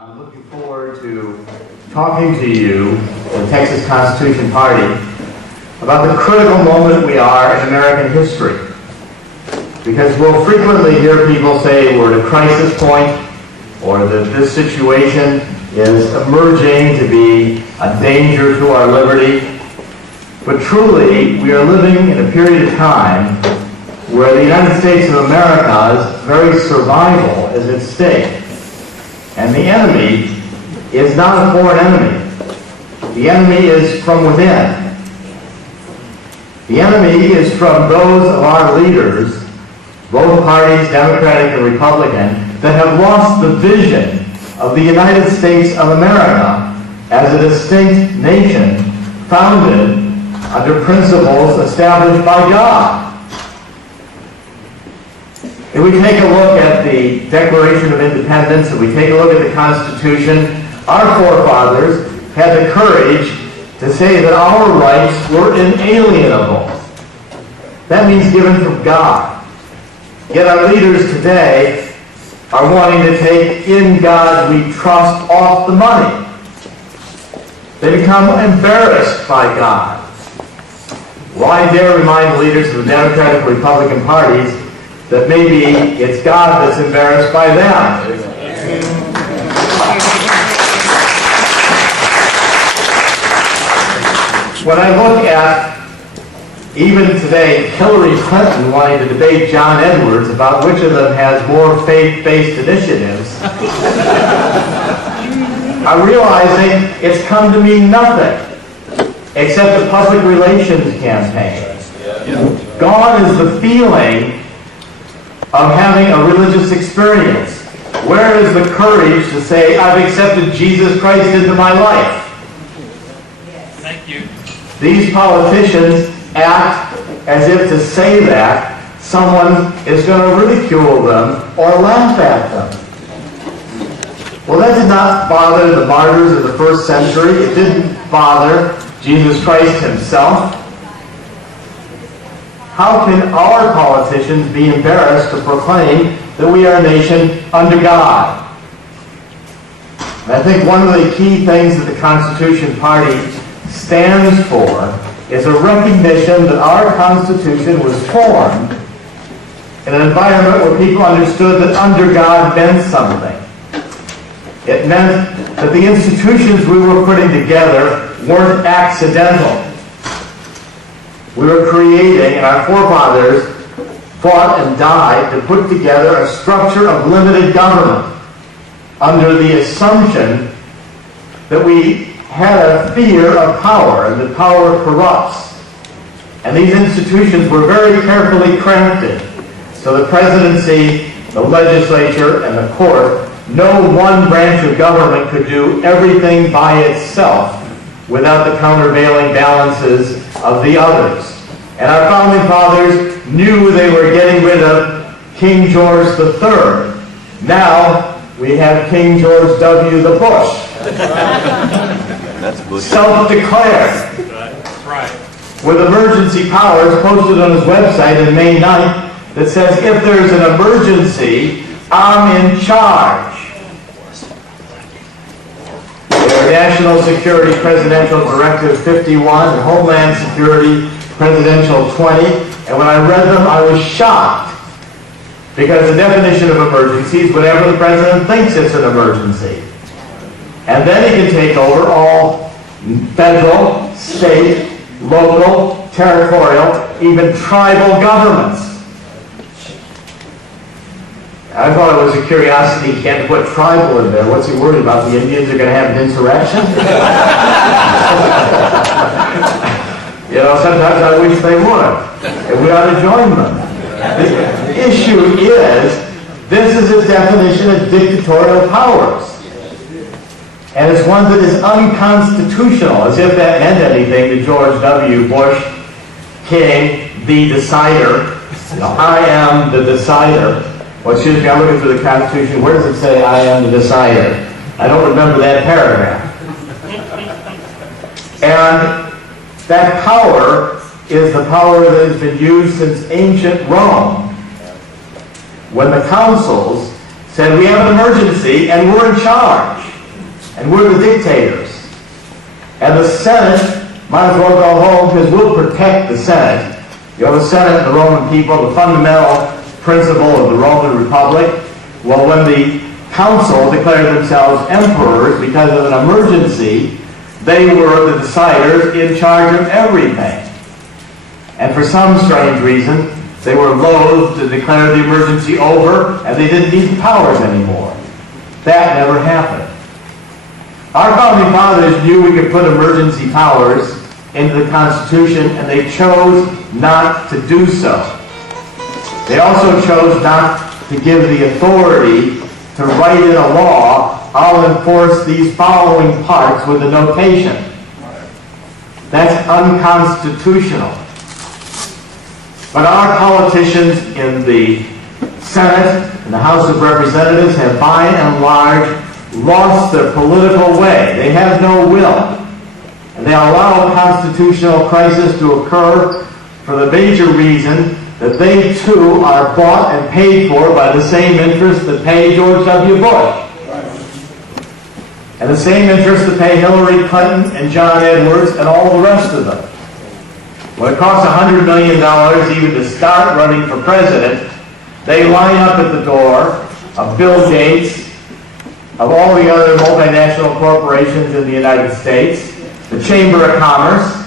I'm looking forward to talking to you, the Texas Constitution Party, about the critical moment we are in American history. Because we'll frequently hear people say we're at a crisis point, or that this situation is emerging to be a danger to our liberty. But truly, we are living in a period of time where the United States of America's very survival is at stake. And the enemy is not a foreign enemy. The enemy is from within. The enemy is from those of our leaders, both parties, Democratic and Republican, that have lost the vision of the United States of America as a distinct nation founded under principles established by God. If we take a look at the Declaration of Independence, if we take a look at the Constitution, our forefathers had the courage to say that our rights were inalienable. That means given from God. Yet our leaders today are wanting to take "in God we trust" off the money. They become embarrassed by God. Well, I dare remind the leaders of the Democratic and Republican parties that maybe it's God that's embarrassed by them. When I look at, even today, Hillary Clinton wanting to debate John Edwards about which of them has more faith-based initiatives, I'm realizing it's come to mean nothing except a public relations campaign. Gone is the feeling of having a religious experience. Where is the courage to say, I've accepted Jesus Christ into my life? Thank you. These politicians act as if to say that someone is going to ridicule them or laugh at them. Well, that did not bother the martyrs of the first century. It didn't bother Jesus Christ himself. How can our politicians be embarrassed to proclaim that we are a nation under God? And I think one of the key things that the Constitution Party stands for is a recognition that our Constitution was formed in an environment where people understood that under God meant something. It meant that the institutions we were putting together weren't accidental. We were creating, and our forefathers fought and died to put together a structure of limited government under the assumption that we had a fear of power and that power corrupts. And these institutions were very carefully crafted. So the presidency, the legislature, and the court, no one branch of government could do everything by itself without the countervailing balances of the others. And our founding fathers knew they were getting rid of King George III. Now we have King George W. the Bush. Self-declared. That's right. With emergency powers posted on his website on May 9th that says, if there's an emergency, I'm in charge. National Security Presidential Directive 51 and Homeland Security Presidential 20, and when I read them, I was shocked, because the definition of emergency is whenever the president thinks it's an emergency. And then he can take over all federal, state, local, territorial, even tribal governments. I thought it was a curiosity. He can't put tribal in there. What's he worried about? The Indians are going to have an insurrection? You know, sometimes I wish they would. And we ought to join them. The issue is, this is a definition of dictatorial powers. And it's one that is unconstitutional, as if that meant anything to George W. Bush, King, the decider. You know, I am the decider. Well, excuse me, I'm looking through the Constitution. Where does it say, I am the decider? I don't remember that paragraph. And that power is the power that has been used since ancient Rome, when the councils said, we have an emergency and we're in charge. and we're the dictators. And the Senate might as well go home because we'll protect the Senate. You have the Senate and the Roman people, the fundamental principle of the Roman Republic. Well, when the council declared themselves emperors because of an emergency, they were the deciders in charge of everything. And for some strange reason, they were loath to declare the emergency over, and they didn't need the powers anymore. That never happened. Our founding fathers knew we could put emergency powers into the Constitution, and they chose not to do so. They also chose not to give the authority to write in a law, I'll enforce these following parts with a notation. That's unconstitutional. But our politicians in the Senate and the House of Representatives have by and large lost their political way. They have no will. And they allow a constitutional crisis to occur for the major reason that they too are bought and paid for by the same interests that pay George W. Bush. And the same interests that pay Hillary Clinton and John Edwards and all the rest of them. When it costs $100 million even to start running for president, they line up at the door of Bill Gates, of all the other multinational corporations in the United States, the Chamber of Commerce,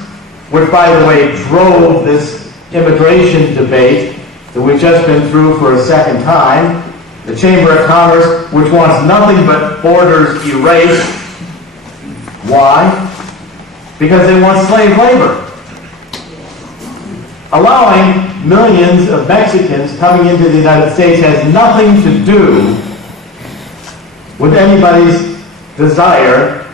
which, by the way, drove this immigration debate that we've just been through for a second time, the Chamber of Commerce, which wants nothing but borders erased. Why? Because they want slave labor. Allowing millions of Mexicans coming into the United States has nothing to do with anybody's desire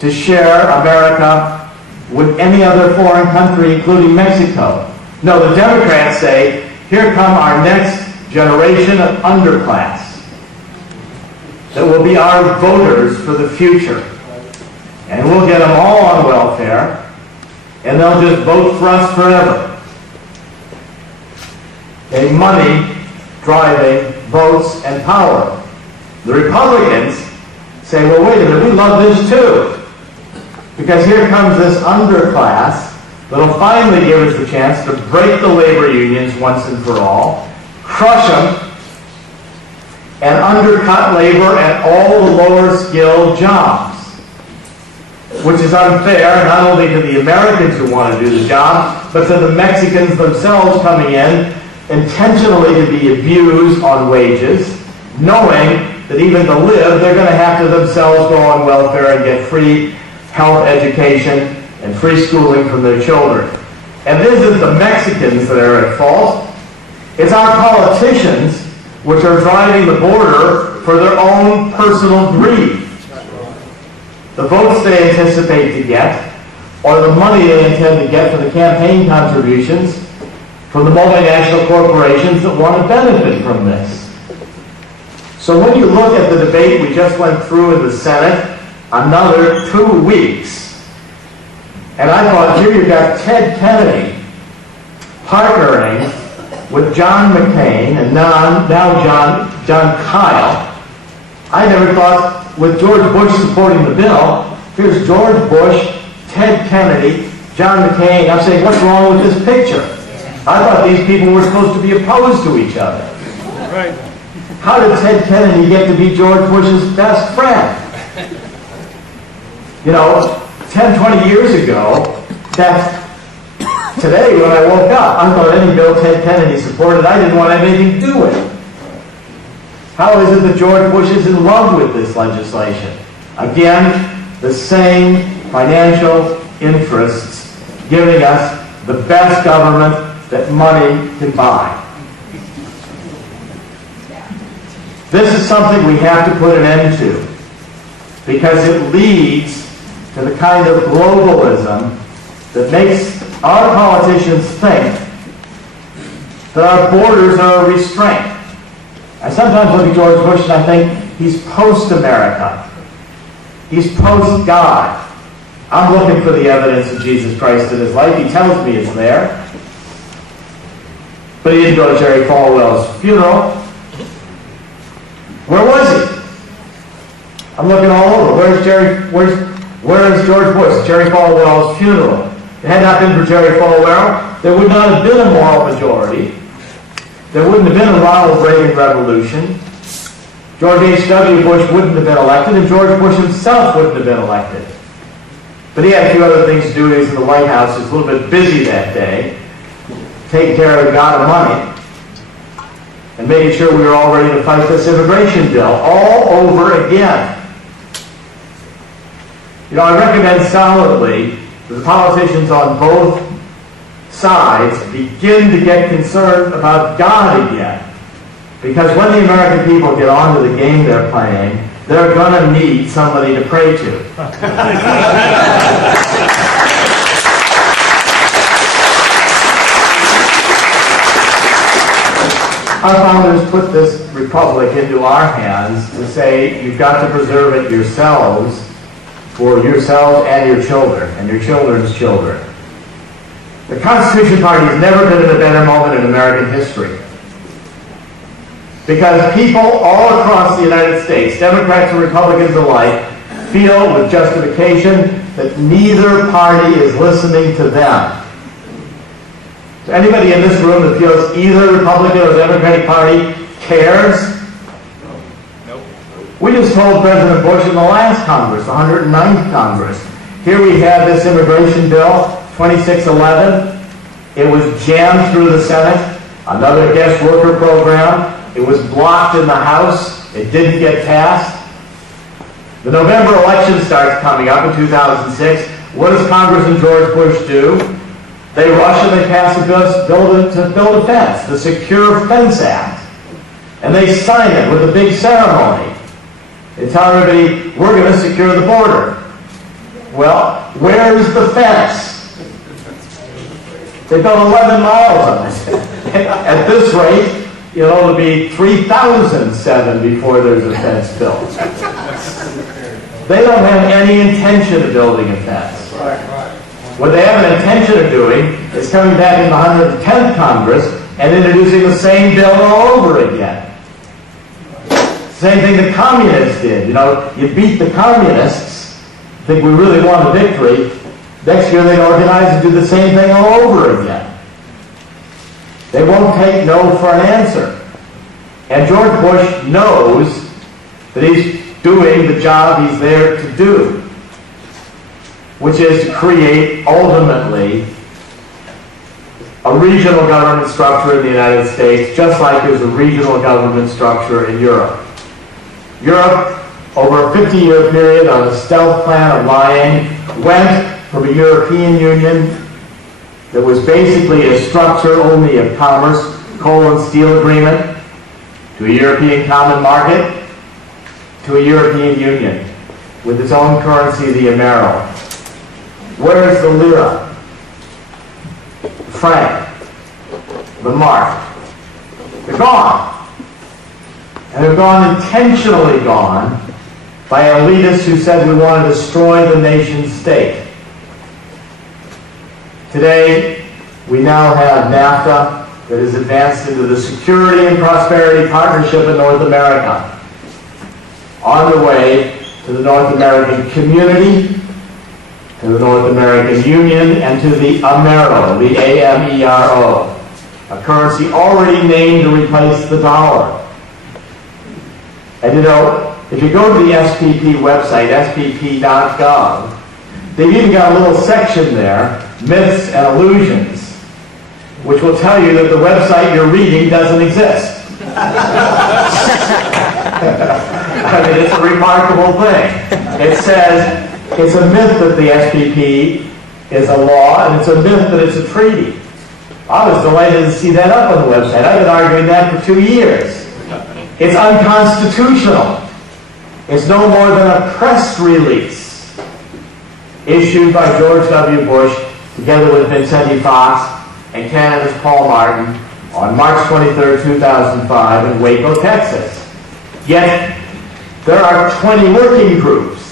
to share America with any other foreign country, including Mexico. No, the Democrats say, here come our next generation of underclass that will be our voters for the future. And we'll get them all on welfare, and they'll just vote for us forever. A money driving votes and power. The Republicans say, well, wait a minute, we love this too. Because here comes this underclass that'll finally give us the chance to break the labor unions once and for all, crush them, and undercut labor at all the lower skilled jobs. Which is unfair, not only to the Americans who want to do the job, but to the Mexicans themselves coming in intentionally to be abused on wages, knowing that even to live, they're going to have to themselves go on welfare and get free health education and free schooling from their children. And this isn't the Mexicans that are at fault. It's our politicians which are driving the border for their own personal greed. The votes they anticipate to get, or the money they intend to get for the campaign contributions from the multinational corporations that want to benefit from this. So when you look at the debate we just went through in the Senate, another 2 weeks, and I thought, here you've got Ted Kennedy partnering with John McCain and now John Kyle. I never thought, with George Bush supporting the bill, here's George Bush, Ted Kennedy, John McCain. I'm saying, what's wrong with this picture? I thought these people were supposed to be opposed to each other. Right. How did Ted Kennedy get to be George Bush's best friend? You know, 10, 20 years ago, today when I woke up, I thought any bill Ted Kennedy supported, I didn't want to have anything to do with it. How is it that George Bush is in love with this legislation? Again, the same financial interests giving us the best government that money can buy. This is something we have to put an end to because it leads to the kind of globalism that makes our politicians think that our borders are a restraint. I sometimes look at George Bush and I think he's post-America. He's post-God. I'm looking for the evidence of Jesus Christ in his life. He tells me it's there. But he didn't go to Jerry Falwell's funeral. Where was he? I'm looking all over. Where's George Bush? Jerry Falwell's funeral. If it had not been for Jerry Falwell, there would not have been a moral majority. There wouldn't have been a Ronald Reagan revolution. George H.W. Bush wouldn't have been elected, and George Bush himself wouldn't have been elected. But he had a few other things to do. He was in the White House. He was a little bit busy that day, taking care of the god of money, and making sure we were all ready to fight this immigration bill all over again. You know, I recommend solidly that the politicians on both sides begin to get concerned about God again. Because when the American people get onto the game they're playing, they're going to need somebody to pray to. Our founders put this republic into our hands to say, you've got to preserve it yourselves, for yourselves and your children, and your children's children. The Constitution Party has never been in a better moment in American history. Because people all across the United States, Democrats and Republicans alike, feel with justification that neither party is listening to them. So anybody in this room that feels either Republican or Democratic Party cares? We just told President Bush in the last Congress, the 109th Congress, here we have this immigration bill, 2611. It was jammed through the Senate, another guest worker program. It was blocked in the House. It didn't get passed. The November election starts coming up in 2006. What does Congress and George Bush do? They rush and they pass a bill to build a fence, the Secure Fence Act. And they sign it with a big ceremony. They tell everybody, we're going to secure the border. Well, where's the fence? They built 11 miles of it. At this rate, it'll be 3,007 before there's a fence built. They don't have any intention of building a fence. What they have an intention of doing is coming back in the 110th Congress and introducing the same bill all over again. Same thing the communists did. You know, you beat the communists, think we really won a victory. Next year they'd organize and do the same thing all over again. They won't take no for an answer. And George Bush knows that he's doing the job he's there to do, which is to create, ultimately, a regional government structure in the United States, just like there's a regional government structure in Europe. Europe, over a 50-year period on a stealth plan of lying, went from a European Union that was basically a structure only of commerce, coal and steel agreement, to a European common market, to a European Union with its own currency, the euro. Where is the lira, the franc, the mark? They're gone. And they're gone, intentionally gone, by elitists who said we want to destroy the nation state. Today, we now have NAFTA that has advanced into the Security and Prosperity Partnership in North America, on the way to the North American Community, to the North American Union, and to the AMERO, the A-M-E-R-O, a currency already named to replace the dollar. And you know, if you go to the SPP website, spp.gov, they've even got a little section there, Myths and Illusions, which will tell you that the website you're reading doesn't exist. I mean, it's a remarkable thing. It says it's a myth that the SPP is a law, and it's a myth that it's a treaty. I was delighted to see that up on the website. I've been arguing that for 2 years. It's unconstitutional. It's no more than a press release issued by George W. Bush together with Vincenti Fox and Canada's Paul Martin on March 23, 2005 in Waco, Texas. Yet, there are 20 working groups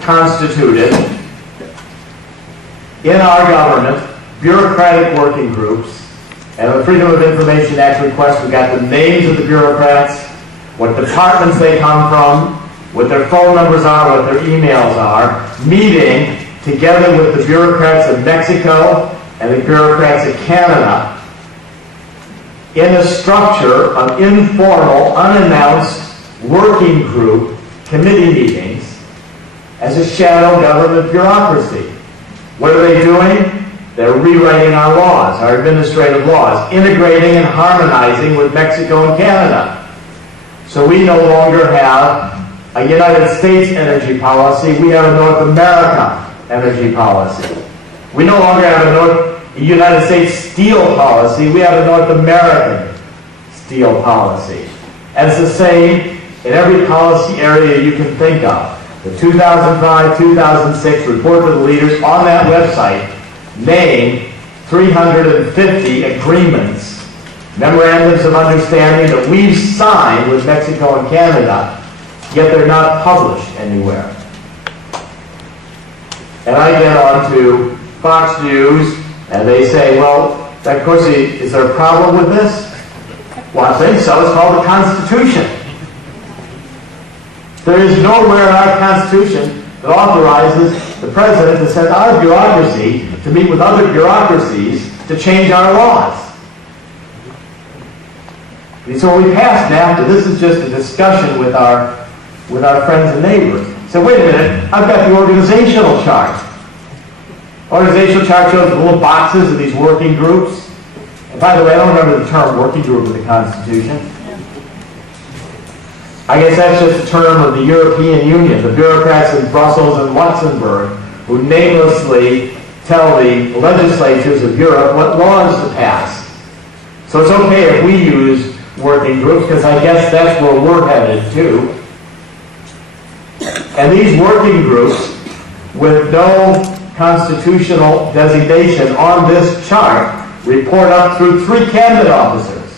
constituted in our government, bureaucratic working groups, and the Freedom of Information Act request, we've got the names of the bureaucrats, what departments they come from, what their phone numbers are, what their emails are, meeting together with the bureaucrats of Mexico and the bureaucrats of Canada in a structure of informal, unannounced working group committee meetings as a shadow government bureaucracy. What are they doing? They're rewriting our laws, our administrative laws, integrating and harmonizing with Mexico and Canada. So we no longer have a United States energy policy, we have a North America energy policy. We no longer have a United States steel policy, we have a North American steel policy. And it's the same in every policy area you can think of. The 2005-2006 report to the leaders on that website named 350 agreements, memorandums of understanding that we've signed with Mexico and Canada, yet they're not published anywhere. And I get on to Fox News, and they say, well, Dr. Corsi, is there a problem with this? Well, I think so. It's called the Constitution. There is nowhere in our Constitution that authorizes the President to send our bureaucracy to meet with other bureaucracies to change our laws. And so we passed NAFTA. This is just a discussion with our friends and neighbors. So wait a minute, I've got the organizational chart. Organizational chart shows the little boxes of these working groups. And by the way, I don't remember the term working group in the Constitution. I guess that's just a term of the European Union, the bureaucrats in Brussels and Luxembourg, who namelessly tell the legislatures of Europe what laws to pass. So it's okay if we use working groups, because I guess that's where we're headed too. And these working groups, with no constitutional designation on this chart, report up through 3 cabinet officers.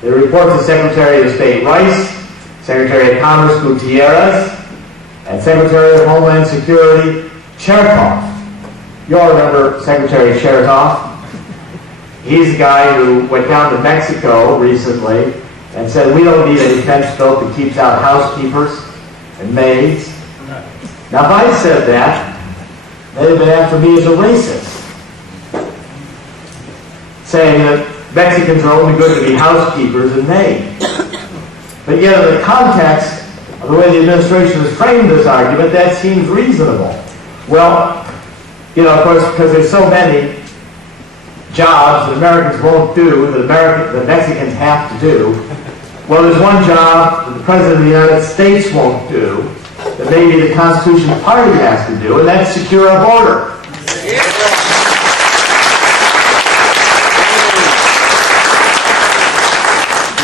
They report to Secretary of State Rice, Secretary of Commerce Gutierrez, and Secretary of Homeland Security Chertoff. You all remember Secretary Chertoff? He's the guy who went down to Mexico recently and said, we don't need a defense bill that keeps out housekeepers and maids. Now, if I said that, they'd have been after me as a racist, saying that Mexicans are only good to be housekeepers and maids. But yet, in the context of the way the administration has framed this argument, that seems reasonable. Well, of course, because there's so many jobs that Americans won't do, that Mexicans have to do. Well, there's one job that the President of the United States won't do, that maybe the Constitution Party has to do, and that's secure our border.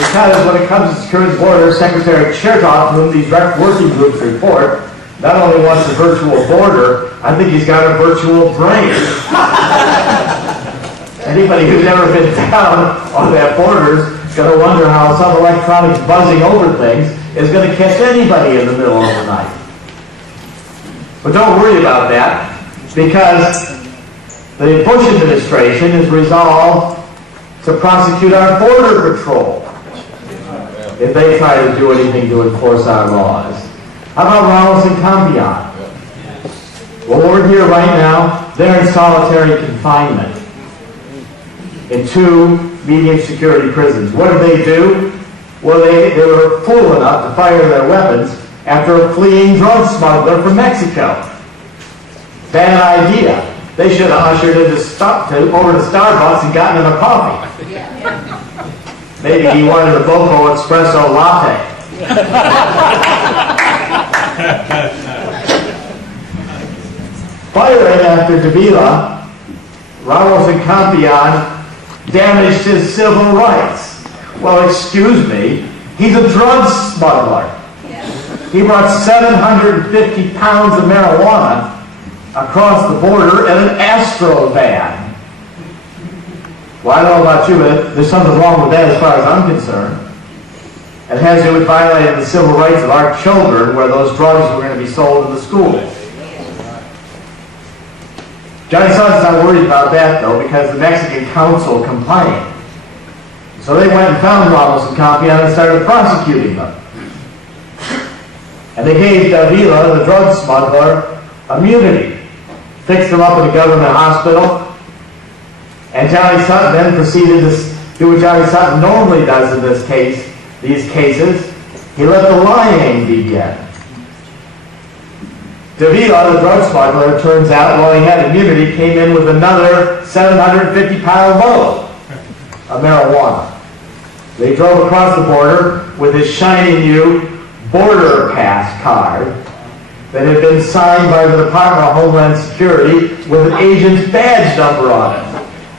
Because when it comes to securing the border, Secretary Chertoff, whom these working groups report, not only wants a virtual border, I think he's got a virtual brain. Anybody who's ever been down on that border is going to wonder how some electronics buzzing over things is going to catch anybody in the middle of the night. But don't worry about that, because the Bush administration is resolved to prosecute our border patrol if they try to do anything to enforce our laws. How about Ramos and Campion? Well, we're here right now. They're in solitary confinement in 2 medium security prisons. What did they do? Well, they were fool enough to fire their weapons after a fleeing drug smuggler from Mexico. Bad idea. They should have ushered him over to Starbucks and gotten him a coffee. Maybe he wanted a Boco Espresso latte. Firing after Davila, Ramos and Campion damaged his civil rights. Well, excuse me, he's a drug smuggler. He brought 750 pounds of marijuana across the border in an Astro van. Well, I don't know about you, but there's something wrong with that as far as I'm concerned. It has to do with violating the civil rights of our children, where those drugs were going to be sold in the schools. Johnny Sons is not worried about that, though, because the Mexican council complained. So they went and found Ramos and Campion and started prosecuting them. And they gave Davila, the drug smuggler, immunity. Fixed him up in a government hospital. And Johnny Sutton then proceeded to do what Johnny Sutton normally does in these cases. He let the lying begin. Davila, the drug smuggler, it turns out, while he had immunity, came in with another 750-pound load of marijuana. They drove across the border with his shiny new border pass card that had been signed by the Department of Homeland Security with an agent's badge number on it.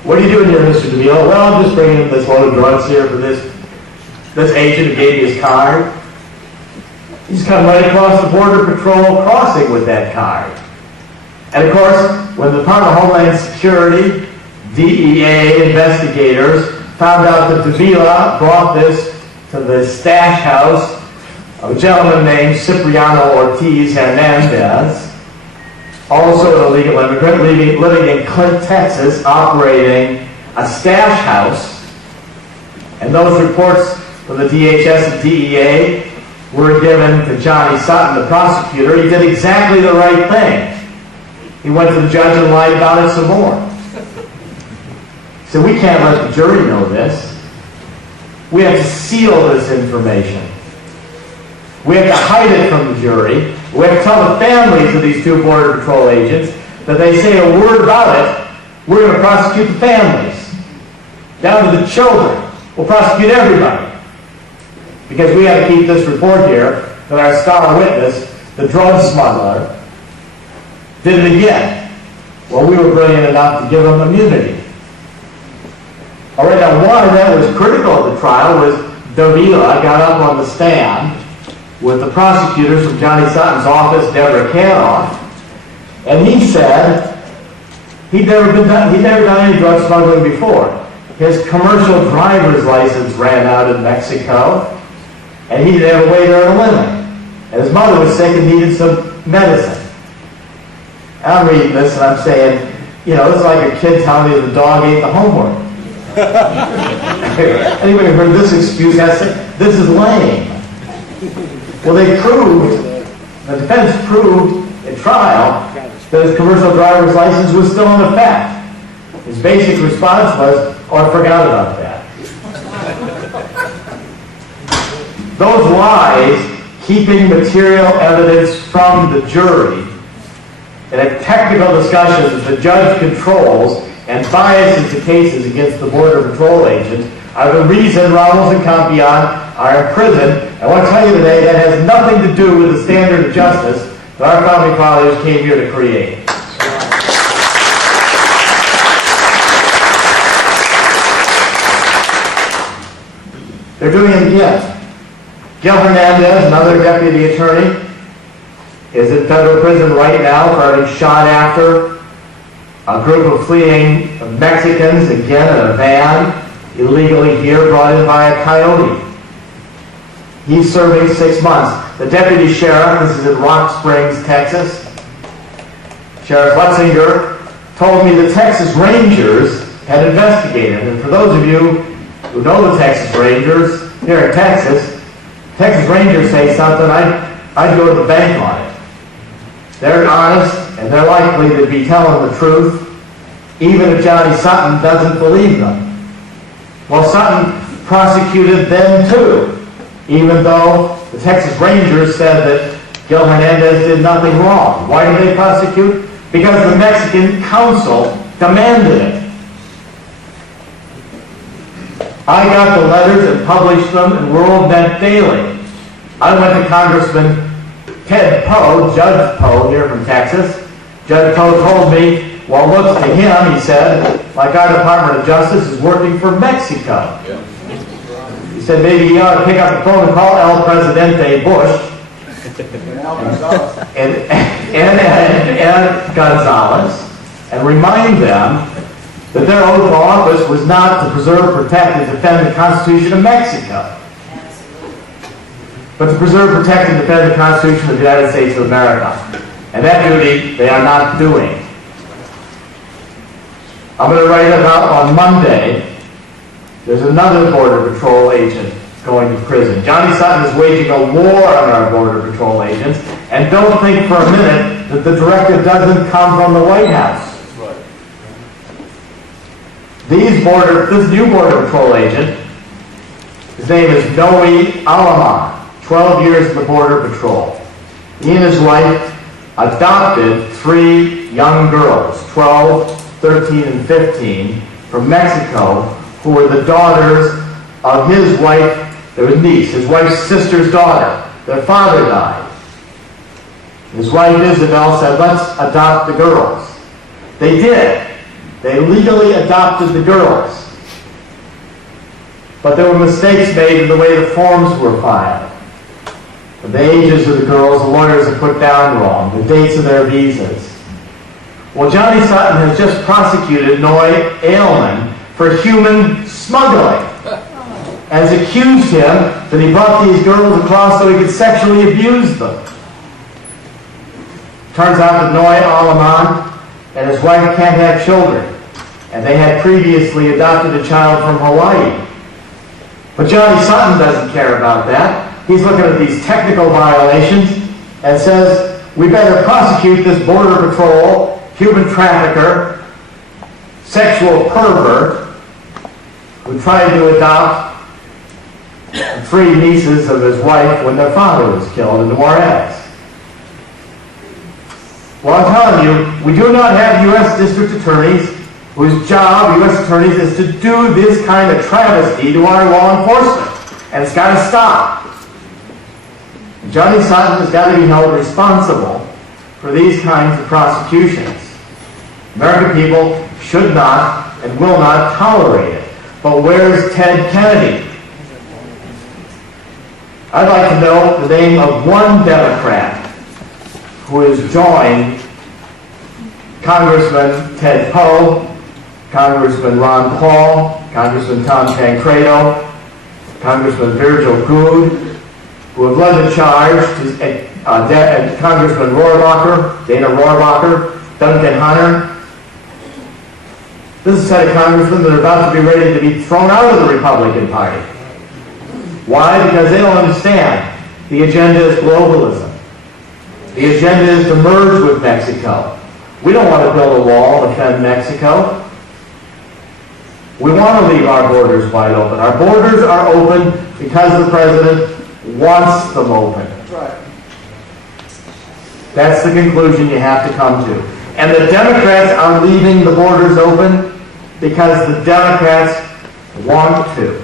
What are you doing here, Mr. Davila? Well, I'm just bringing this load of drugs here for this agent who gave me his card. He's come right across the Border Patrol crossing with that card. And of course, when the Department of Homeland Security, DEA investigators found out that Davila brought this to the stash house of a gentleman named Cipriano Ortiz Hernandez, also an illegal immigrant living in Clint, Texas, operating a stash house. And those reports from the DHS and DEA were given to Johnny Sutton, the prosecutor. He did exactly the right thing. He went to the judge and lied about it some more. He said, we can't let the jury know this. We have to seal this information. We have to hide it from the jury. We have to tell the families of these two Border Patrol agents that they say a word about it, we're going to prosecute the families. Down to the children. We'll prosecute everybody. Because we have to keep this report here that our star witness, the drug smuggler, did it again. Well, we were brilliant enough to give him immunity. All right, now one that was critical of the trial was Davila got up on the stand with the prosecutors from Johnny Sutton's office, Deborah Canoff, and he said he'd never done any drug smuggling before. His commercial driver's license ran out in Mexico, and he didn't have a way to earn a living. And his mother was sick and needed some medicine. And I'm reading this and I'm saying, you know, it's like a kid telling you the dog ate the homework. Anybody heard this excuse? This is lame. Well, they proved, the defense proved in trial that his commercial driver's license was still in effect. His basic response was, oh, I forgot about that. Those lies, keeping material evidence from the jury, in a technical discussion that the judge controls and biases the cases against the Border Patrol agents, are the reason Ramos and Campion are in prison. I want to tell you today that has nothing to do with the standard of justice that our founding fathers came here to create. They're doing it again. Gil Hernandez, another deputy attorney, is in federal prison right now for having shot after a group of fleeing Mexicans, again in a van, illegally here, brought in by a coyote. He's serving 6 months. The deputy sheriff, this is in Rock Springs, Texas, Sheriff Lutzinger, told me the Texas Rangers had investigated. And for those of you who know the Texas Rangers here in Texas Rangers say something, I'd go to the bank on it. They're honest, and they're likely to be telling the truth, even if Johnny Sutton doesn't believe them. Well, Sutton prosecuted them too, even though the Texas Rangers said that Gil Hernandez did nothing wrong. Why did they prosecute? Because the Mexican council demanded it. I got the letters and published them in World Net Daily. I went to Congressman Ted Poe, Judge Poe here from Texas. Judge Poe told me, well, looks to him, he said, like our Department of Justice is working for Mexico. Yeah. He said maybe he ought to pick up the phone and call El Presidente Bush and Gonzalez and remind them that their oath of office was not to preserve, protect, and defend the Constitution of Mexico, but to preserve, protect, and defend the Constitution of the United States of America. And that duty they are not doing. I'm going to write about on Monday, there's another Border Patrol agent going to prison. Johnny Sutton is waging a war on our Border Patrol agents, and don't think for a minute that the directive doesn't come from the White House. This new Border Patrol agent, his name is Noe Alaman, 12 years in the Border Patrol. He and his wife adopted 3 young girls, 12, 13, and 15, from Mexico, who were the daughters of his wife, their niece, his wife's sister's daughter. Their father died. His wife Isabel said, let's adopt the girls. They did. They legally adopted the girls. But there were mistakes made in the way the forms were filed. The ages of the girls, the lawyers have put down wrong, the dates of their visas. Well, Johnny Sutton has just prosecuted Noe Alaman for human smuggling, and has accused him that he brought these girls across so he could sexually abuse them. Turns out that Noe Alaman and his wife can't have children, and they had previously adopted a child from Hawaii. But Johnny Sutton doesn't care about that. He's looking at these technical violations and says, we better prosecute this Border Patrol, human trafficker, sexual pervert, who tried to adopt 3 nieces of his wife when their father was killed in Juarez. Well, I'm telling you, we do not have U.S. district attorneys whose job, U.S. attorneys, is to do this kind of travesty to our law enforcement. And it's got to stop. Johnny Sutton has got to be held responsible for these kinds of prosecutions. American people should not and will not tolerate it. But where's Ted Kennedy? I'd like to know the name of one Democrat who has joined Congressman Ted Poe, Congressman Ron Paul, Congressman Tom Tancredo, Congressman Virgil Goode, who have led the charge to Congressman Rohrabacher, Dana Rohrabacher, Duncan Hunter. This is a set of congressmen that are about to be ready to be thrown out of the Republican Party. Why? Because they don't understand. The agenda is globalism. The agenda is to merge with Mexico. We don't want to build a wall to defend Mexico. We want to leave our borders wide open. Our borders are open because the president wants them open. That's the conclusion you have to come to. And the Democrats are leaving the borders open because the Democrats want to.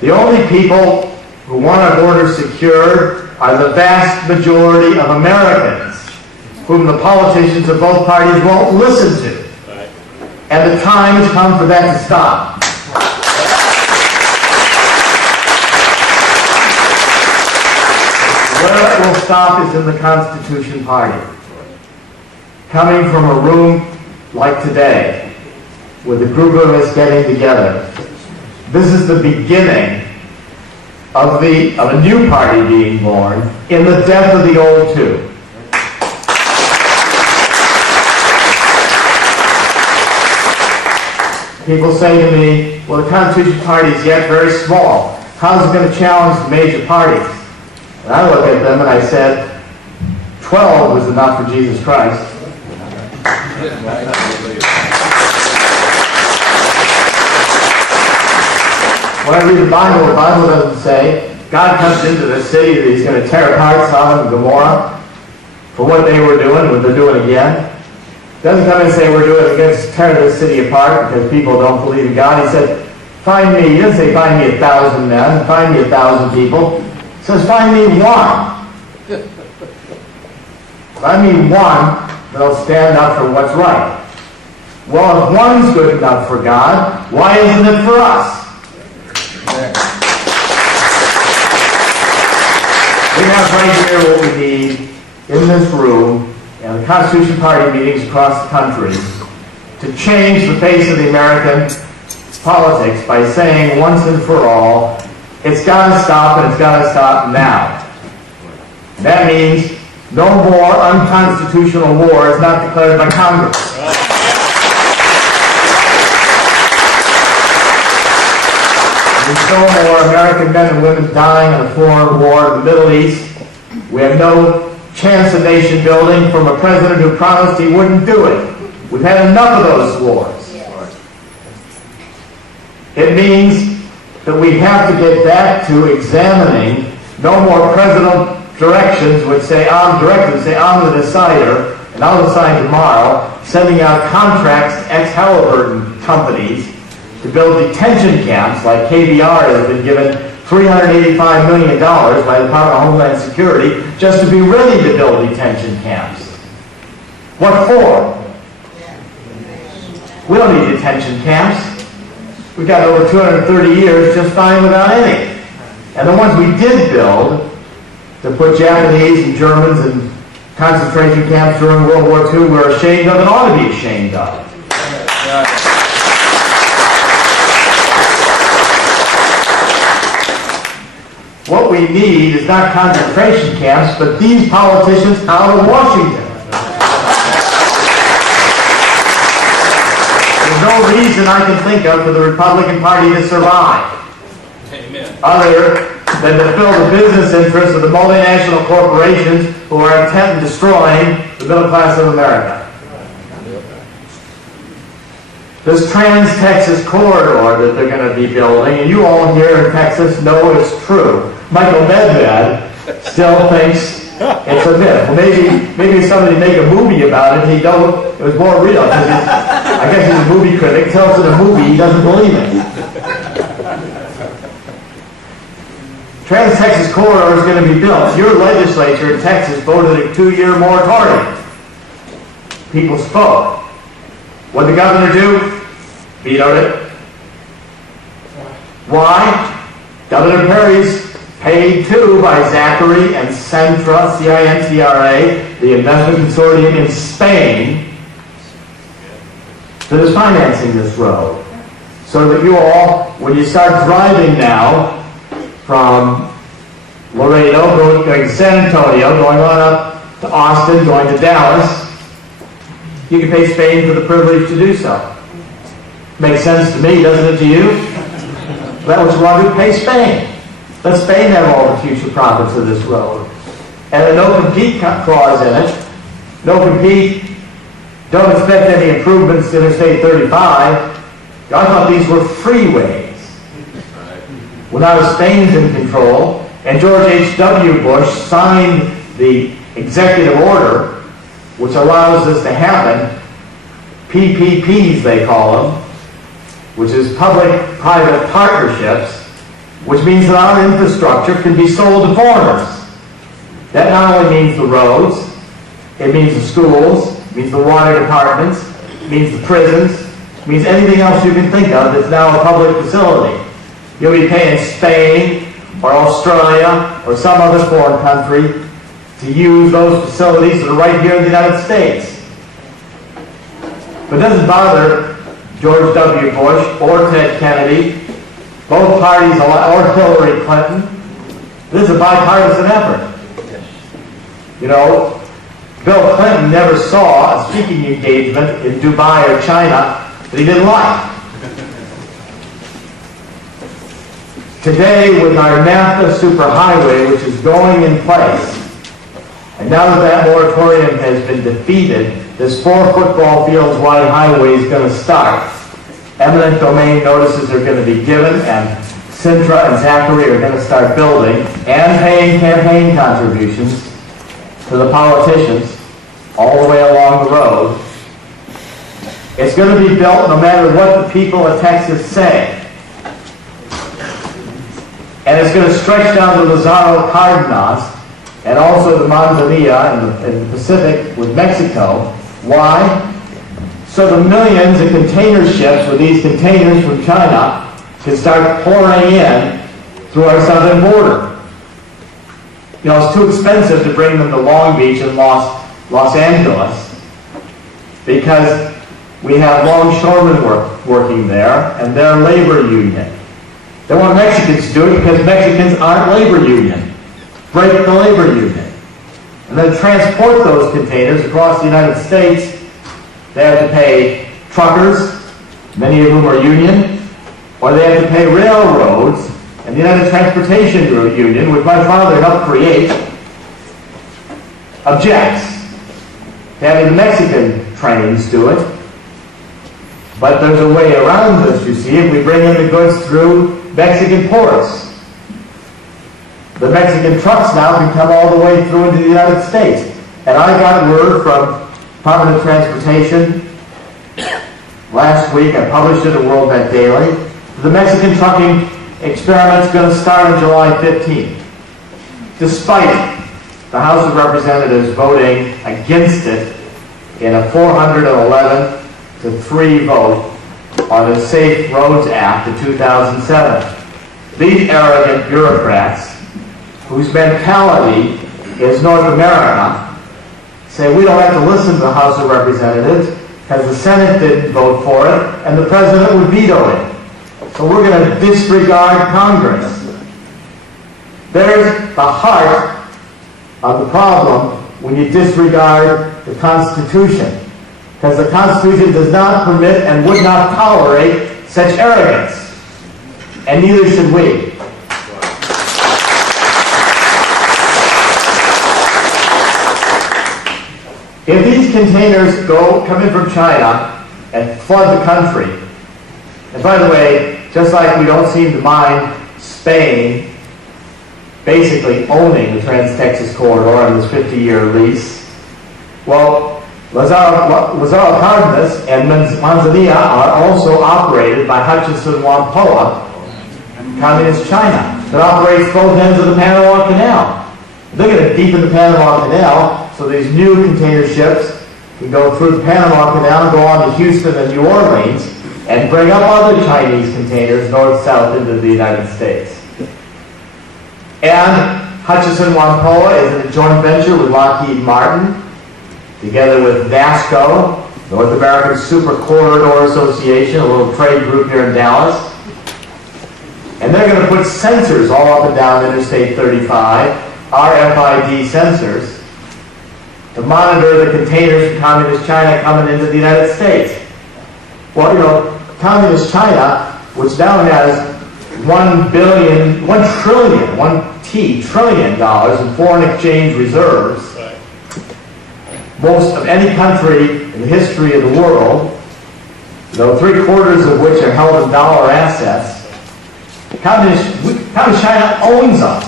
The only people who want our borders secured are the vast majority of Americans, whom the politicians of both parties won't listen to. And the time has come for that to stop. Where it will stop is in the Constitution Party. Coming from a room like today, with a group of us getting together, this is the beginning of a new party being born in the death of the old too. People say to me, well, the Constitution Party is yet very small. How is it going to challenge the major parties? And I look at them and I said, 12 was enough for Jesus Christ. When I read the Bible doesn't say God comes into the city that he's going to tear apart Sodom and Gomorrah for what they were doing, what they're doing again. It doesn't come and say we're going to tear this city apart because people don't believe in God. He said, find me. He doesn't say find me 1,000 men, find me 1,000 people. He says find me one. Find me one that'll stand up for what's right. Well, if one's good enough for God, why isn't it for us? We have right here what we need in this room and the Constitution Party meetings across the country to change the face of the American politics by saying once and for all, it's got to stop and it's got to stop now. That means no more unconstitutional wars not declared by Congress. We no more American men and women dying in a foreign war in the Middle East. We have no chance of nation building from a president who promised he wouldn't do it. We've had enough of those wars. It means that we have to get back to examining no more presidential directions which say, I'm the decider, and I'll decide tomorrow, sending out contracts to ex-Halliburton companies to build detention camps, like KBR has been given $385 million by the Department of Homeland Security just to be ready to build detention camps. What for? We don't need detention camps. We've got over 230 years just fine without any. And the ones we did build to put Japanese and Germans in concentration camps during World War II, we're ashamed of and ought to be ashamed of. What we need is not concentration camps, but these politicians out of Washington. There's no reason I can think of for the Republican Party to survive. Amen. Other than to fill the business interests of the multinational corporations who are intent on destroying the middle class of America. This Trans-Texas corridor that they're going to be building, and you all here in Texas know it's true. Michael Medved still thinks it's a myth. Well, maybe somebody make a movie about it. It was more real. I guess he's a movie critic. Tells it a movie, he doesn't believe it. Trans-Texas corridor is going to be built. Your legislature in Texas voted a 2-year moratorium. People spoke. What did the governor do? Vetoed it. Why? Governor Perry's paid too by Zachary and Centra, C-I-N-T-R-A, the investment consortium in Spain, that is financing this road. So that you all, when you start driving now from Laredo, going to San Antonio, going on up to Austin, going to Dallas, you can pay Spain for the privilege to do so. Makes sense to me, doesn't it to you? That was why we pay Spain. Let Spain have all the future profits of this road. And a no-compete clause in it. No compete, don't expect any improvements to Interstate 35. I thought these were freeways. Well, now Spain's in control, and George H.W. Bush signed the executive order which allows this to happen, PPPs they call them, which is public-private partnerships, which means that our infrastructure can be sold to foreigners. That not only means the roads, it means the schools, it means the water departments, it means the prisons, it means anything else you can think of that's now a public facility. You'll be paying Spain or Australia or some other foreign country to use those facilities that are right here in the United States. But it doesn't bother George W. Bush or Ted Kennedy, both parties, or Hillary Clinton. This is a bipartisan effort. You know, Bill Clinton never saw a speaking engagement in Dubai or China that he didn't like. Today, with our NAFTA superhighway, which is going in place, and now that moratorium has been defeated, this 4 football fields wide highway is going to start. Eminent domain notices are going to be given, and Sintra and Zachary are going to start building and paying campaign contributions to the politicians all the way along the road. It's going to be built no matter what the people of Texas say. And it's going to stretch down to Lazaro Cardenas and also the Manzanilla in the Pacific with Mexico. Why? So the millions of container ships with these containers from China can start pouring in through our southern border. You know, it's too expensive to bring them to Long Beach and Los Angeles because we have longshoremen working there and they're a labor union. They want Mexicans to do it because Mexicans aren't labor union. Break the labor union. And then transport those containers across the United States. They have to pay truckers, many of whom are union, or they have to pay railroads and the United Transportation Union, which my father helped create, objects to having the Mexican trains do it. But there's a way around this, you see, if we bring in the goods through Mexican ports. The Mexican trucks now can come all the way through into the United States. And I got word from Department of Transportation last week, I published it in World Bank Daily, the Mexican trucking experiment's going to start on July 15th. Despite the House of Representatives voting against it in a 411-3 vote on the Safe Roads Act of 2007. These arrogant bureaucrats, whose mentality is North America, say we don't have to listen to the House of Representatives because the Senate didn't vote for it and the President would veto it. So we're going to disregard Congress. There's the heart of the problem when you disregard the Constitution. Because the Constitution does not permit and would not tolerate such arrogance. And neither should we. If these containers come in from China and flood the country, and by the way, just like we don't seem to mind Spain basically owning the Trans-Texas Corridor on this 50-year lease, well, Lazaro Cardenas and Manzanilla are also operated by Hutchison-Whampoa, Communist China, that operates both ends of the Panama Canal. They're going to deepen the Panama Canal so these new container ships can go through the Panama Canal and go on to Houston and New Orleans and bring up other Chinese containers north-south into the United States. And Hutchison-Whampoa is in a joint venture with Lockheed Martin, together with NASCO, North American Super Corridor Association, a little trade group here in Dallas. And they're going to put sensors all up and down Interstate 35, RFID sensors, to monitor the containers from Communist China coming into the United States. Well, you know, Communist China, which now has $1 trillion in foreign exchange reserves, most of any country in the history of the world, though 3/4 of which are held in dollar assets, Communist China owns us.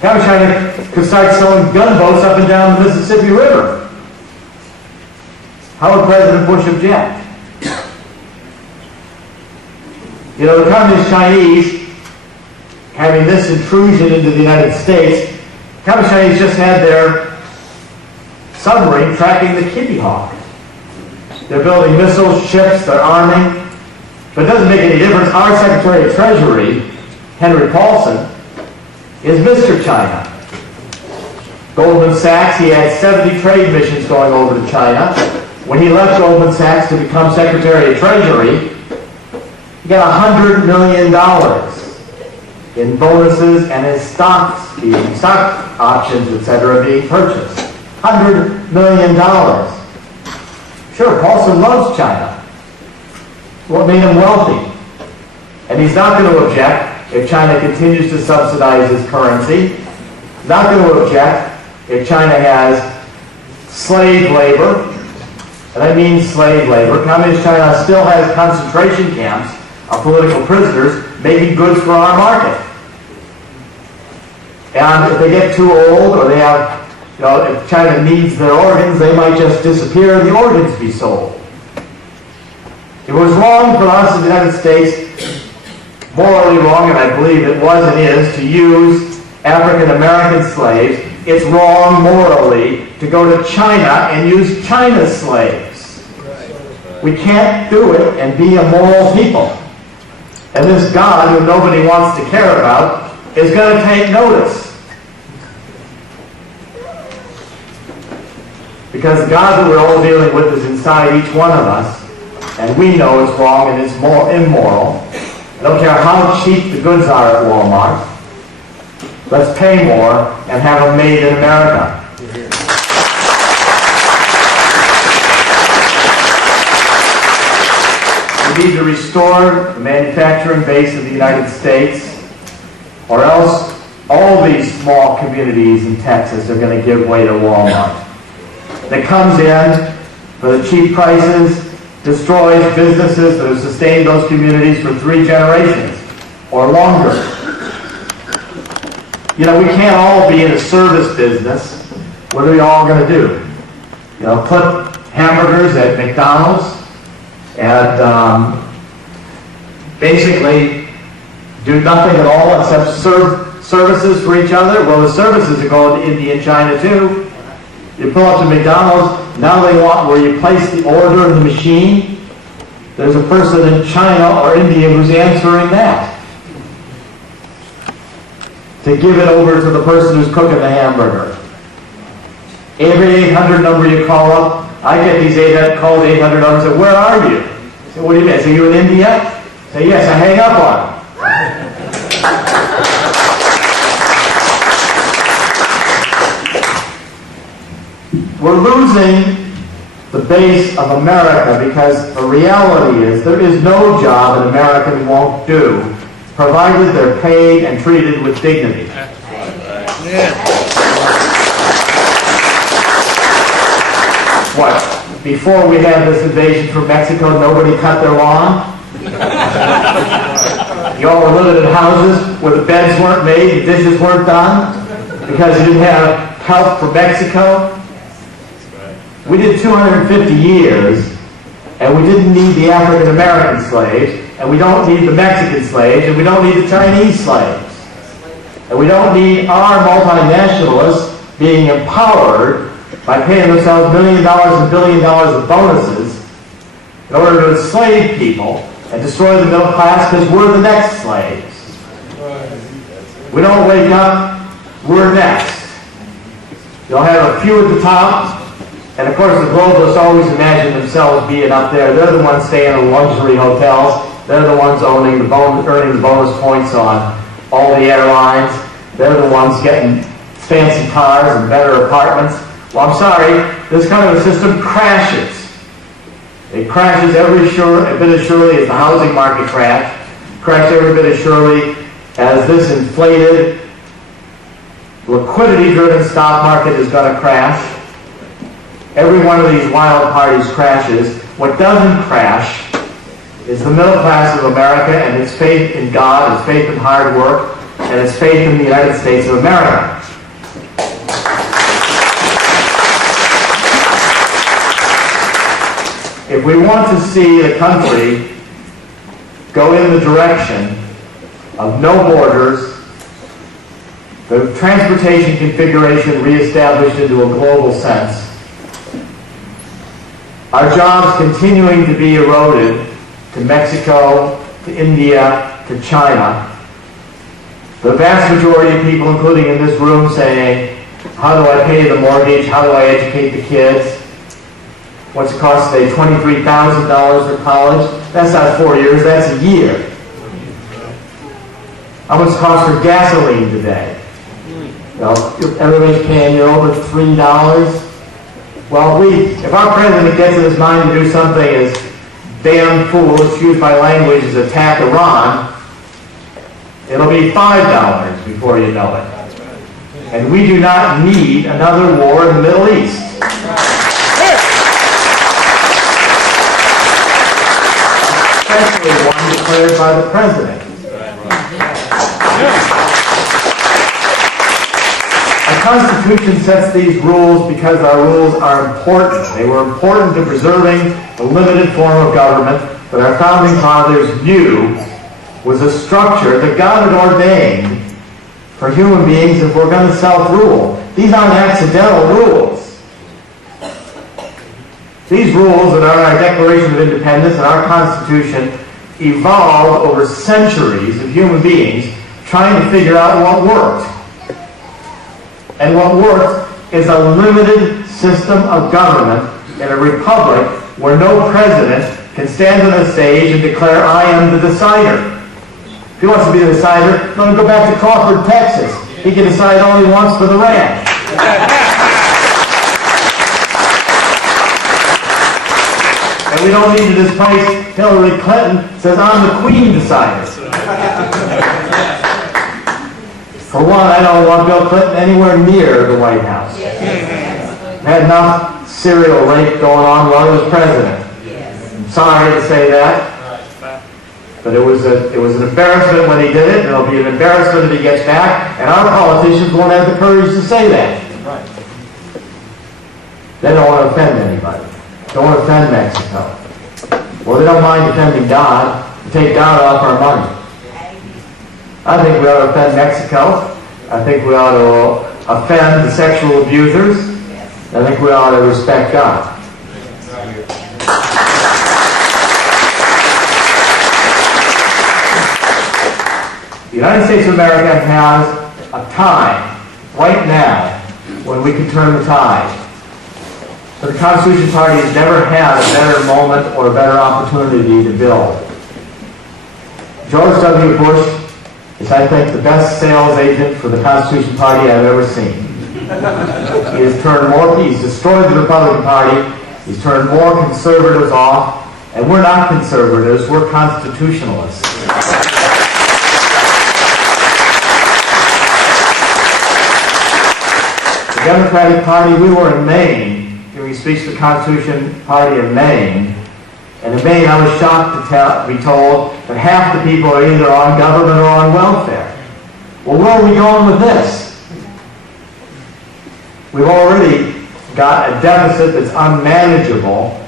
Communist China could start selling gunboats up and down the Mississippi River. How would President Bush object? You know, the Communist Chinese, having this intrusion into the United States, Communist Chinese just had their submarine tracking the Kitty Hawk. They're building missiles, ships, they're arming. But it doesn't make any difference. Our Secretary of Treasury, Henry Paulson, is Mr. China. Goldman Sachs, he had 70 trade missions going over to China. When he left Goldman Sachs to become Secretary of Treasury, he got $100 million in bonuses and his stock options, etc., being purchased. $100 million. Sure, Paulson loves China. What made him wealthy? And he's not going to object if China continues to subsidize his currency. He's not going to object if China has slave labor. And I mean slave labor. Communist China still has concentration camps of political prisoners making goods for our market. And if they get too old or they have, you know, if China needs their organs, they might just disappear and the organs be sold. It was wrong for us in the United States, morally wrong, and I believe it was and is, to use African American slaves. It's wrong morally to go to China and use China's slaves. We can't do it and be a moral people. And this God, who nobody wants to care about, is going to take notice. Because the God that we're all dealing with is inside each one of us, and we know it's wrong and it's more immoral. I don't care how cheap the goods are at Walmart. Let's pay more and have them made in America. We need to restore the manufacturing base of the United States, or else all these small communities in Texas are going to give way to Walmart. That comes in for the cheap prices, destroys businesses that have sustained those communities for 3 generations or longer. You know, we can't all be in a service business. What are we all going to do? You know, put hamburgers at McDonald's and basically do nothing at all except serve services for each other? Well, the services are going to India and China too. You pull up to McDonald's, now they want where you place the order in the machine. There's a person in China or India who's answering that, to give it over to the person who's cooking the hamburger. Every 800 number you call up, I get these called 800 numbers, and where are you? I say, what do you mean? I say, you in India? I say, yes, I hang up on them. We're losing the base of America because the reality is there is no job an American won't do, provided they're paid and treated with dignity. What? Before we had this invasion from Mexico, nobody cut their lawn? You all were living in houses where the beds weren't made, the dishes weren't done, because you didn't have help from Mexico? We did 250 years, and we didn't need the African-American slaves, and we don't need the Mexican slaves, and we don't need the Chinese slaves. And we don't need our multinationalists being empowered by paying themselves $1 million and $1 billion of bonuses in order to enslave people and destroy the middle class because we're the next slaves. We don't wake up, we're next. You'll have a few at the top, and of course the globalists always imagine themselves being up there. They're the ones staying in luxury hotels. They're the ones earning the bonus points on all the airlines. They're the ones getting fancy cars and better apartments. Well, I'm sorry, this kind of a system crashes. It crashes every bit as surely as the housing market crashed every bit as surely as this inflated, liquidity-driven stock market is going to crash. Every one of these wild parties crashes. What doesn't crash is the middle class of America and its faith in God, its faith in hard work, and its faith in the United States of America. If we want to see the country go in the direction of no borders, the transportation configuration reestablished into a global sense, our jobs continuing to be eroded to Mexico, to India, to China, the vast majority of people, including in this room, saying, how do I pay the mortgage? How do I educate the kids? What's it cost today? $23,000 for college? That's not 4 years, that's a year. How much it cost for gasoline today? You know, everybody's paying you over $3. Well, if our president gets in his mind to do something as damn fool, excuse my language, as attack Iran, it'll be $5 before you know it. And we do not need another war in the Middle East. Especially one declared by the president. Our Constitution sets these rules because our rules are important. They were important to preserving the limited form of government that our founding fathers knew was a structure that God had ordained for human beings if we're going to self-rule. These aren't accidental rules. These rules that are in our Declaration of Independence and our Constitution evolved over centuries of human beings trying to figure out what worked. And what worked is a limited system of government in a republic where no president can stand on a stage and declare, I am the decider. If he wants to be the decider, let him go back to Crawford, Texas. He can decide all he wants for the ranch. And we don't need to displace Hillary Clinton, says I'm the Queen decider. For one, I don't want Bill Clinton anywhere near the White House. We had enough serial rape going on while he was president. I'm sorry to say that. But it was an embarrassment when he did it, and it'll be an embarrassment if he gets back, and our politicians won't have the courage to say that. They don't want to offend anybody. Don't want to offend Mexico. Well, they don't mind offending God. Take God off our money. I think we ought to offend Mexico. I think we ought to offend the sexual abusers. I think we ought to respect God. The United States of America has a time, right now, when we can turn the tide. But the Constitution Party has never had a better moment or a better opportunity to build. George W. Bush is, I think, the best sales agent for the Constitution Party I've ever seen. He has turned more, he's destroyed the Republican Party, he's turned more conservatives off, and we're not conservatives, we're constitutionalists. The Democratic Party, we were in Maine, giving speech to the Constitution Party in Maine, and in Maine I was shocked to be told that half the people are either on government or on welfare. Well, where are we going with this? We've already got a deficit that's unmanageable.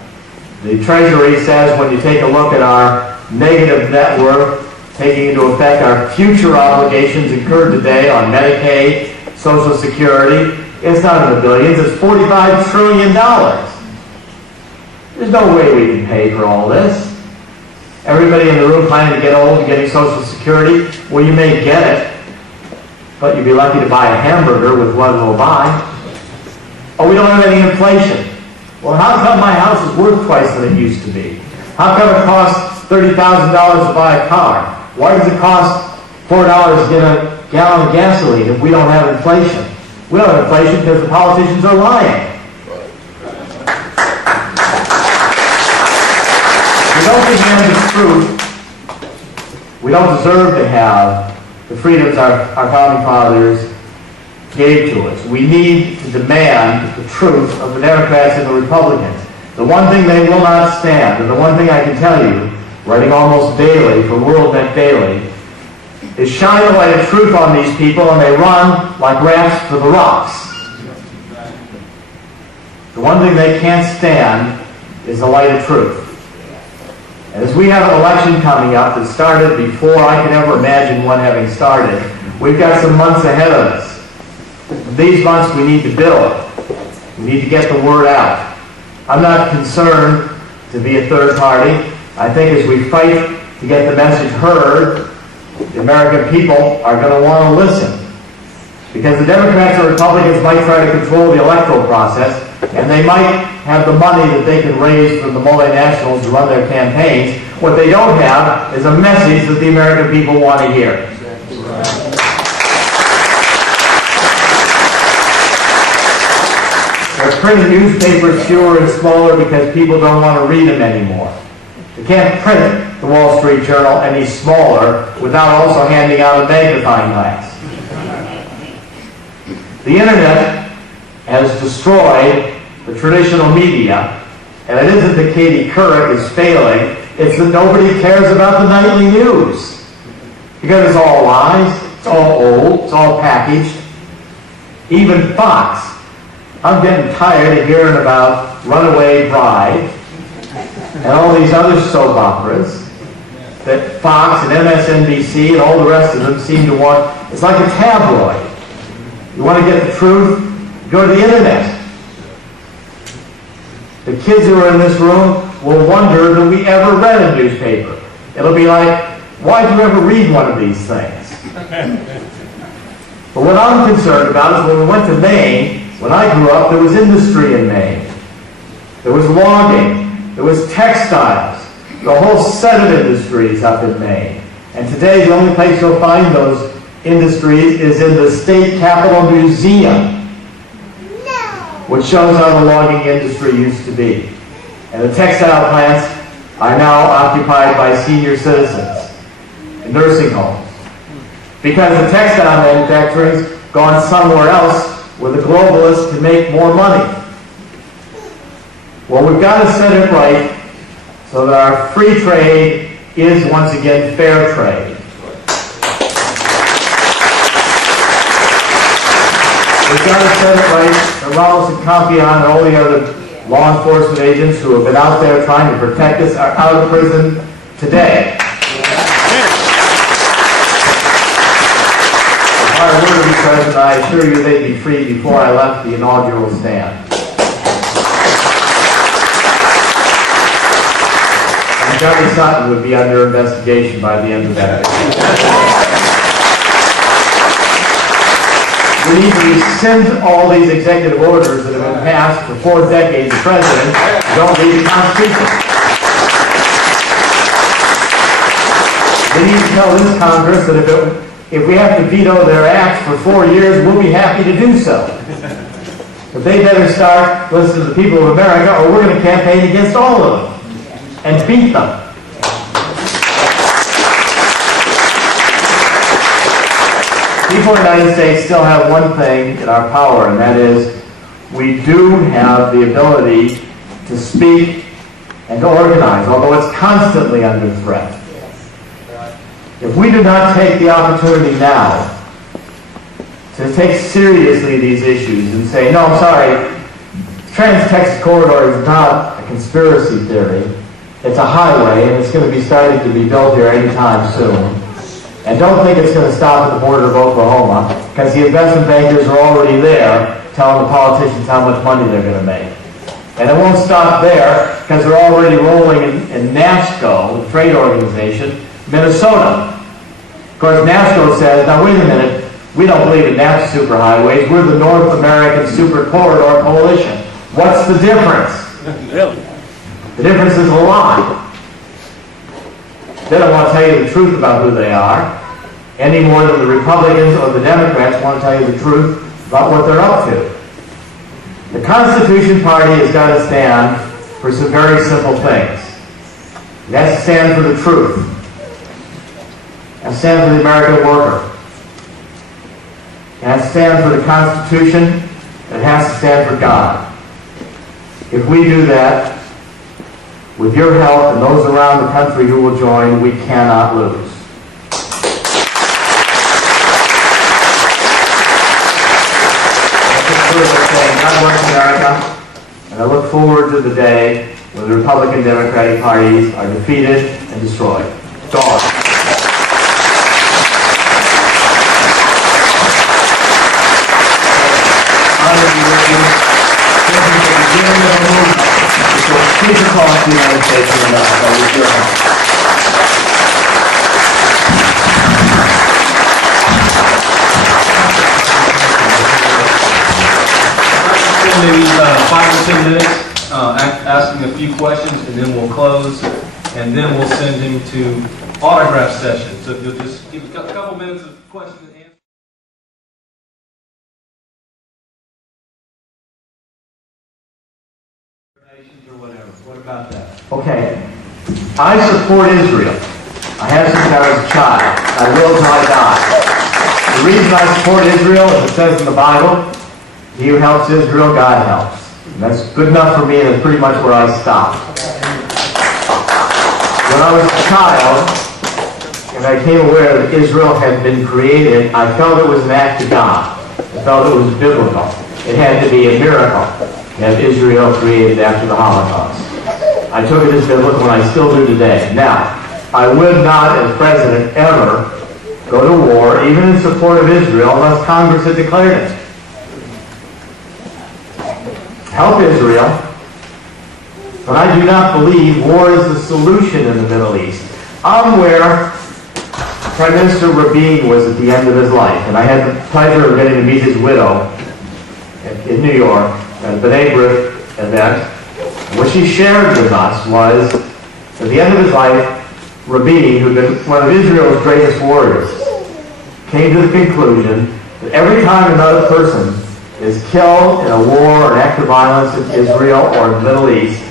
The Treasury says when you take a look at our negative net worth, taking into effect our future obligations incurred today on Medicaid, Social Security, it's not in the billions, it's $45 trillion. There's no way we can pay for all this. Everybody in the room planning to get old and getting Social Security, well, you may get it, but you'd be lucky to buy a hamburger with one little buy. Oh, we don't have any inflation. Well, how come my house is worth twice what it used to be? How come it costs $30,000 to buy a car? Why does it cost $4 to get a gallon of gasoline if we don't have inflation? We don't have inflation because the politicians are lying. We don't demand the truth. We don't deserve to have the freedoms our founding fathers gave to us. We need to demand the truth of the Democrats and the Republicans. The one thing they will not stand, and the one thing I can tell you, writing almost daily for WorldNet Daily, is shine the light of truth on these people and they run like rats for the rocks. The one thing they can't stand is the light of truth. And as we have an election coming up that started before I could ever imagine one having started, we've got some months ahead of us. These months we need to build. We need to get the word out. I'm not concerned to be a third party. I think as we fight to get the message heard, the American people are going to want to listen. Because the Democrats and Republicans might try to control the electoral process, and they might have the money that they can raise from the multinationals to run their campaigns. What they don't have is a message that the American people want to hear. They're printing newspapers fewer and smaller because people don't want to read them anymore. They can't print the Wall Street Journal any smaller without also handing out a magnifying glass. The internet has destroyed the traditional media, and it isn't that Katie Couric is failing, it's that nobody cares about the nightly news. Because it's all lies, it's all old, it's all packaged. Even Fox. I'm getting tired of hearing about Runaway Bride and all these other soap operas that Fox and MSNBC and all the rest of them seem to want. It's like a tabloid. You want to get the truth? Go to the internet. The kids who are in this room will wonder that we ever read a newspaper. It'll be like, why'd you ever read one of these things? But what I'm concerned about is when we went to Maine, when I grew up, there was industry in Maine. There was logging. There was textiles. The whole set of industries up in Maine. And today, the only place you'll find those industries is in the State Capitol Museum, which shows how the logging industry used to be. And the textile plants are now occupied by senior citizens in nursing homes. Because the textile manufacturing's gone somewhere else where the globalists can make more money. Well, we've got to set it right so that our free trade is once again fair trade. We've got to set it right that Ramos and Campion and all the other law enforcement agents who have been out there trying to protect us are out of prison today. If I were to be president, I assure you they'd be free before I left the inaugural stand. And Johnny Sutton would be under investigation by the end of that. We need to rescind all these executive orders that have been passed for 4 decades of presidents who don't read the Constitution. We need to tell this Congress that if we have to veto their acts for 4 years, we'll be happy to do so. But they better start listening to the people of America, or we're going to campaign against all of them and beat them. People in the United States still have one thing in our power, and that is we do have the ability to speak and to organize, although it's constantly under threat. If we do not take the opportunity now to take seriously these issues and say, no, I'm sorry, Trans-Texas Corridor is not a conspiracy theory. It's a highway, and it's going to be starting to be built here anytime soon. And don't think it's going to stop at the border of Oklahoma, because the investment bankers are already there telling the politicians how much money they're going to make. And it won't stop there, because they're already rolling in NASCO, the trade organization, Minnesota. Of course, NASCO says, now wait a minute, we don't believe in NAFTA superhighways, we're the North American Super Corridor Coalition. What's the difference? Really? The difference is a lot. They don't want to tell you the truth about who they are, any more than the Republicans or the Democrats want to tell you the truth about what they're up to. The Constitution Party has got to stand for some very simple things. It has to stand for the truth. It has to stand for the American worker. It has to stand for the Constitution. It has to stand for God. If we do that, with your help and those around the country who will join, we cannot lose. God bless America, and I look forward to the day when the Republican Democratic parties are defeated and destroyed. Gone. Please across the United States of America with your help. Maybe 5 or 10 minutes asking a few questions, and then we'll close, and then we'll send him to autograph session. So if you'll just give a couple minutes of questions and answers. Or whatever. What about that? Okay. I support Israel. I have since I was a child. I will till I die. The reason I support Israel, as it says in the Bible, he who helps Israel, God helps. And that's good enough for me, and that's pretty much where I stopped. When I was a child, and I became aware that Israel had been created, I felt it was an act of God. I felt it was biblical. It had to be a miracle to have Israel created after the Holocaust. I took it as biblical, and I still do today. Now, I would not, as president, ever go to war, even in support of Israel, unless Congress had declared it. Help Israel, but I do not believe war is the solution in the Middle East. I'm where Prime Minister Rabin was at the end of his life, and I had the pleasure of getting to meet his widow in New York at the B'nai B'rith event. And what she shared with us was, at the end of his life, Rabin, who had been one of Israel's greatest warriors, came to the conclusion that every time another person is killed in a war or an act of violence in Israel or in the Middle East,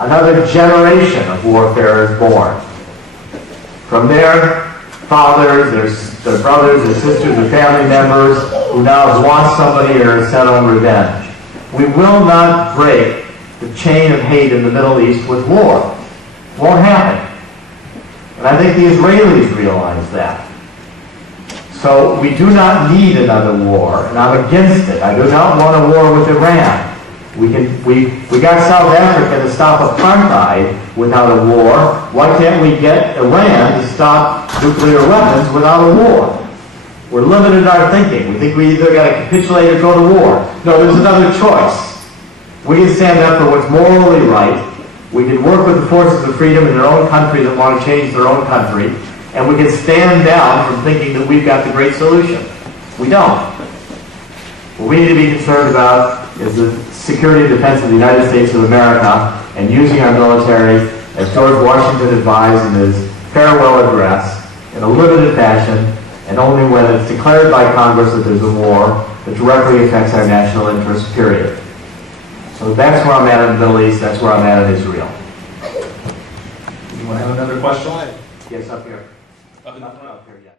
another generation of warfare is born. From their fathers, their brothers, their sisters, their family members who now have lost somebody or are set on revenge. We will not break the chain of hate in the Middle East with war. It won't happen. And I think the Israelis realize that. So we do not need another war, and I'm against it. I do not want a war with Iran. We got South Africa to stop apartheid without a war. Why can't we get Iran to stop nuclear weapons without a war? We're limited in our thinking. We think we either got to capitulate or go to war. No, there's another choice. We can stand up for what's morally right. We can work with the forces of freedom in their own country that want to change their own country. And we can stand down from thinking that we've got the great solution. We don't. What we need to be concerned about is the security and defense of the United States of America and using our military, as George Washington advised in his farewell address, in a limited fashion, and only when it's declared by Congress that there's a war that directly affects our national interests, period. So that's where I'm at in the Middle East, that's where I'm at in Israel. You want to have another question? Yes, up here. Up in the front. Up here, yeah.